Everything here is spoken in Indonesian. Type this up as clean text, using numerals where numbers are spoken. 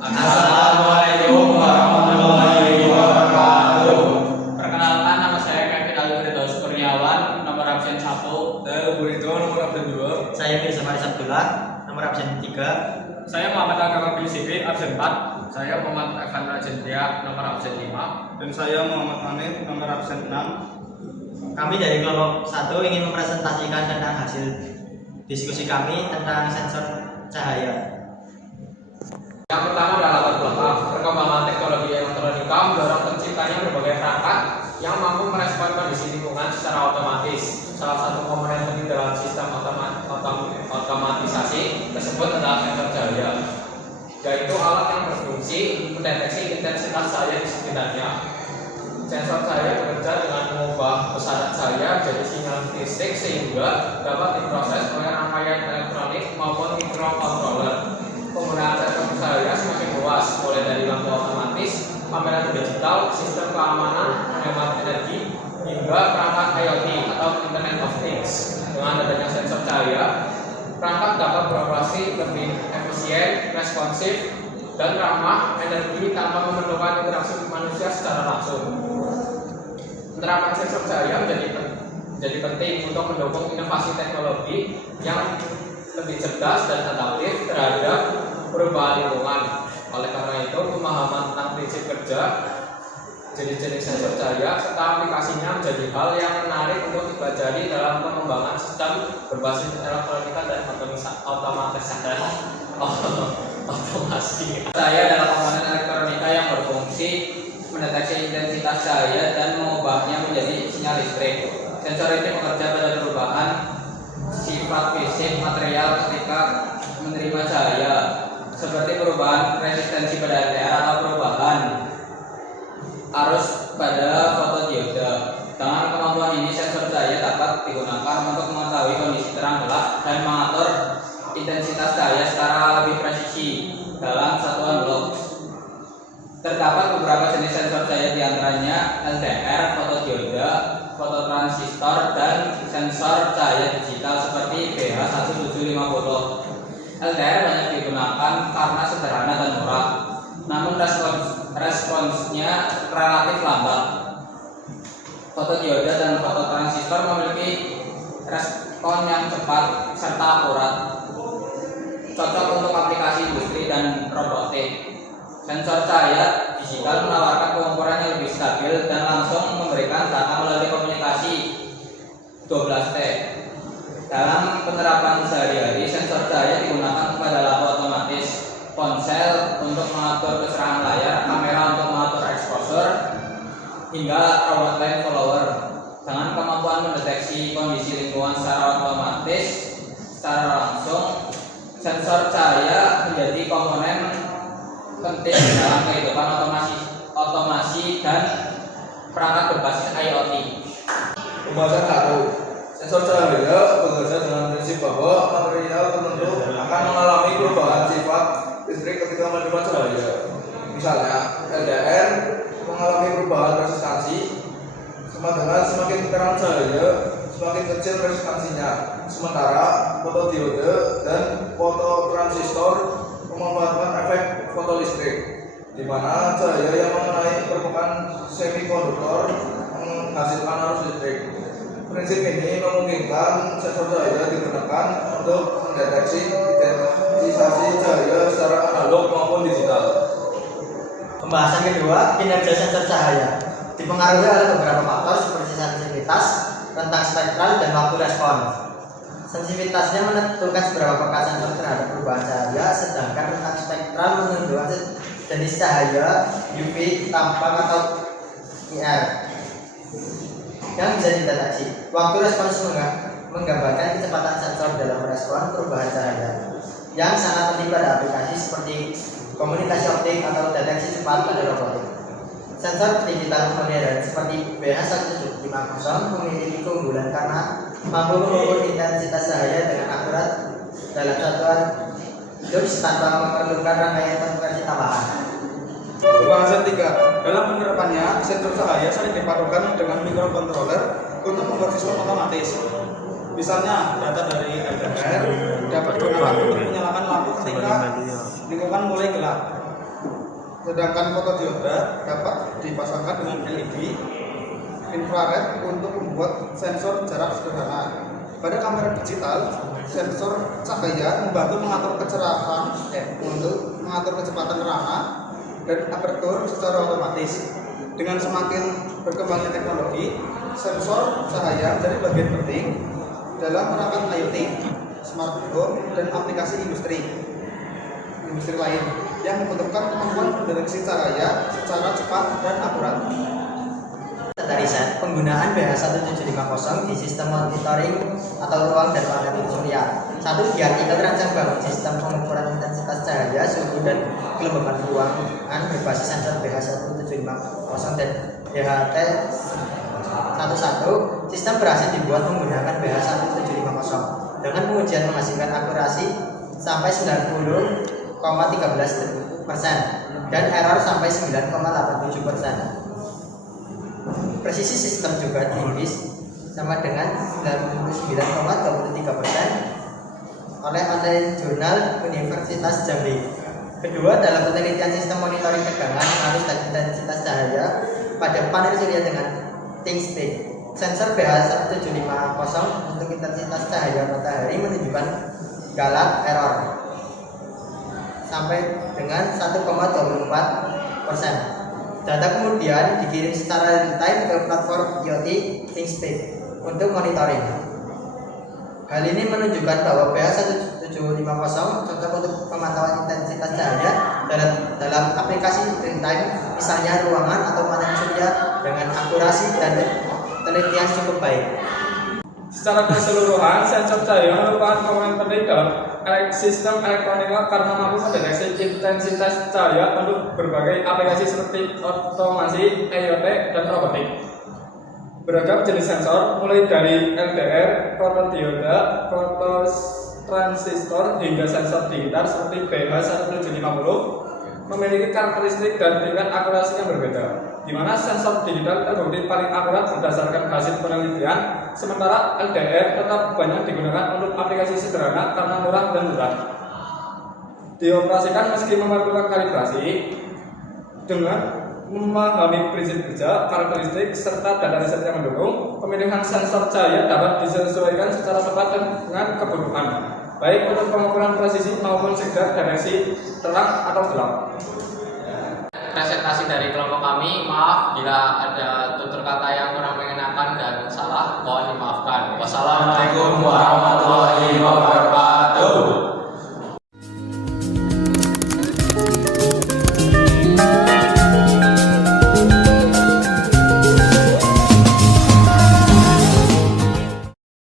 Assalamualaikum warahmatullahi wabarakatuh. Perkenalkan, nama saya Kevin Alfredos Kurniawan, nomor absen 1. Saya Burito, nomor absen 2. Saya Mirza Faris Abdullah, nomor absen 3. Saya Muhammad Agama Bilsikri, absen 4. Saya Muhammad Evan Rajendia, nomor absen 5. Dan saya Muhammad Hanif, nomor absen 6. Kami dari kelompok 1 ingin mempresentasikan tentang hasil diskusi kami tentang sensor cahaya. Yang pertama adalah latar belakang. Perkembangan teknologi elektronika mendorong terciptanya berbagai perangkat yang mampu merespon kondisi lingkungan secara otomatis. Salah satu komponen penting dalam sistem otomatisasi tersebut adalah sensor cahaya, yaitu alat yang berfungsi mendeteksi intensitas cahaya di sekitarnya. Sensor cahaya bekerja dengan mengubah besaran cahaya jadi sinyal listrik sehingga dapat diproses oleh rangkaian elektronik maupun microcontroller. Penggunaan sensor cahaya semakin luas, mulai dari lampu otomatis, kamera digital, sistem keamanan, hemat energi, hingga perangkat IoT atau Internet of Things. Dengan adanya sensor cahaya, perangkat dapat beroperasi lebih efisien, responsif, dan ramah energi tanpa memerlukan interaksi manusia secara langsung. Penerapan sensor cahaya menjadi penting untuk mendukung inovasi teknologi yang lebih cerdas dan adaptif terhadap perubahan lingkungan. Oleh karena itu, pemahaman tentang prinsip kerja, jenis-jenis sensor cahaya, serta aplikasinya menjadi hal yang menarik untuk dipelajari dalam pengembangan sistem berbasis elektronika dan otomasi. Cahaya adalah komponen elektronika yang berfungsi mendeteksi intensitas cahaya dan mengubahnya menjadi sinyal listrik. Sensor ini bekerja pada perubahan sifat fisik material ketika menerima cahaya, seperti perubahan resistensi pada LDR atau perubahan arus pada fotodioda. Dengan kemampuan ini, sensor cahaya dapat digunakan untuk mengetahui kondisi terang gelap dan mengatur intensitas cahaya secara lebih presisi dalam satuan blok. Terdapat beberapa jenis sensor cahaya, diantaranya LDR, fotodioda, fototransistor, dan sensor cahaya digital seperti BH1750. LDR banyak digunakan karena sederhana dan murah, namun responsnya relatif lambat. Fotodioda dan fototransistor memiliki respon yang cepat serta akurat, cocok untuk aplikasi industri dan robotik. Sensor cahaya digital menawarkan pengukuran yang lebih stabil dan langsung memberikan data melalui komunikasi 12T. Dalam penerapan sehari-hari, sensor cahaya digunakan pada lampu otomatis, ponsel untuk mengatur kecerahan layar, kamera untuk mengatur exposure, hingga robot line follower. Dengan kemampuan mendeteksi kondisi lingkungan secara otomatis secara langsung, sensor cahaya menjadi komponen penting dalam kehidupan otomasi dan perangkat berbasis IoT. Pembahasan 1. Sensor cahaya bekerja dengan prinsip bahwa material tertentu akan mengalami perubahan sifat listrik ketika menerima cahaya. Misalnya, LDR mengalami perubahan resistansi sama dengan semakin terang cahaya, semakin kecil resistansinya. Sementara fotodiode dan fototransistor memanfaatkan efek fotolistrik, di mana cahaya yang mengenai permukaan semikonduktor menghasilkan arus listrik. Prinsip ini memungkinkan sensor cahaya digunakan untuk mendeteksi identifikasi cahaya secara analog maupun digital. Pembahasan kedua, kinerja sensor cahaya dipengaruhi oleh beberapa faktor seperti sensitivitas, rentang spektral, dan waktu respon. Sensitivitasnya menentukan seberapa peka sensor terhadap perubahan cahaya, sedangkan rentang spektral menunjukkan jenis cahaya UV, tampak atau IR yang bisa dideteksi. Waktu respons menggambarkan kecepatan sensor dalam respon perubahan cahaya yang sangat penting pada aplikasi seperti komunikasi optik atau deteksi cepat pada robotik. Sensor digital modern seperti BH1750 memiliki keunggulan karena mampu mengukur intensitas cahaya dengan akurat dalam satuan lux tanpa memerlukan rangkaian konversi tambahan. Pembahasan 3. Dalam penerapannya, sensor cahaya sering dipadukan dengan microcontroller untuk membuat sistem otomatis. Misalnya, data dari LDR dapat digunakan untuk menyalakan lampu ketika lingkungan mulai gelap. Sedangkan fotodiode dapat dipasangkan dengan LED infrared untuk membuat sensor jarak sederhana. Pada kamera digital, sensor cahaya membantu mengatur kecerahan untuk mengatur kecepatan rana dan apertur secara otomatis. Dengan semakin berkembangnya teknologi, sensor cahaya menjadi bagian penting dalam perangkat IoT, smart home, dan aplikasi industri lain yang membutuhkan kemampuan mendeteksi cahaya secara cepat dan akurat. Data riset, penggunaan BH1750 di sistem monitoring atau ruang dan magnetik surya. 1. Di artikel terancam bangun sistem pengukuran intensitas cahaya, suhu, dan kelembaban ruangan berbasis sensor BH1750 dan DHT11. Sistem berhasil dibuat menggunakan BH1750 dengan pengujian menghasilkan akurasi sampai 90,13% dan error sampai 9,87%. Presisi sistem juga tipis sama dengan 99,23% oleh online jurnal Universitas Jambi. Kedua, dalam penelitian sistem monitoring tegangan, arus, dan intensitas cahaya pada panel surya dengan ThinkSpeed, sensor BH1750 untuk intensitas cahaya matahari menunjukkan galak error sampai dengan 1,24%. Data kemudian dikirim secara real time ke platform IoT ThinkSpeed untuk monitoring. Hal ini menunjukkan bahwa BH1750 cocok untuk pemantauan intensitas cahaya dalam aplikasi real time, misalnya ruangan atau panel surya dengan akurasi dan penelitian cukup baik. Secara keseluruhan, sensor cahaya merupakan komponen penting dalam sistem elektronika karena mampu mendeteksi intensitas cahaya untuk berbagai aplikasi seperti otomasi, IoT, dan robotik. Beragam jenis sensor, mulai dari LDR, fotodiode, fototransistor, hingga sensor digital seperti BH1750, memiliki karakteristik dan tingkat akurasi yang berbeda, di mana sensor digital terbukti paling akurat berdasarkan hasil penelitian, sementara LDR tetap banyak digunakan untuk aplikasi sederhana karena murah dan mudah dioperasikan meski memerlukan kalibrasi. Dengan memahami prinsip kerja, karakteristik, serta data riset yang mendukung, pemilihan sensor cahaya dapat disesuaikan secara tepat dengan kebutuhan, baik untuk pengukuran presisi maupun sekedar deteksi terang atau gelap. Presentasi dari kelompok kami, maaf bila ada tutur kata yang kurang mengenakan dan salah, mohon dimaafkan. Wassalamualaikum warahmatullahi wabarakatuh.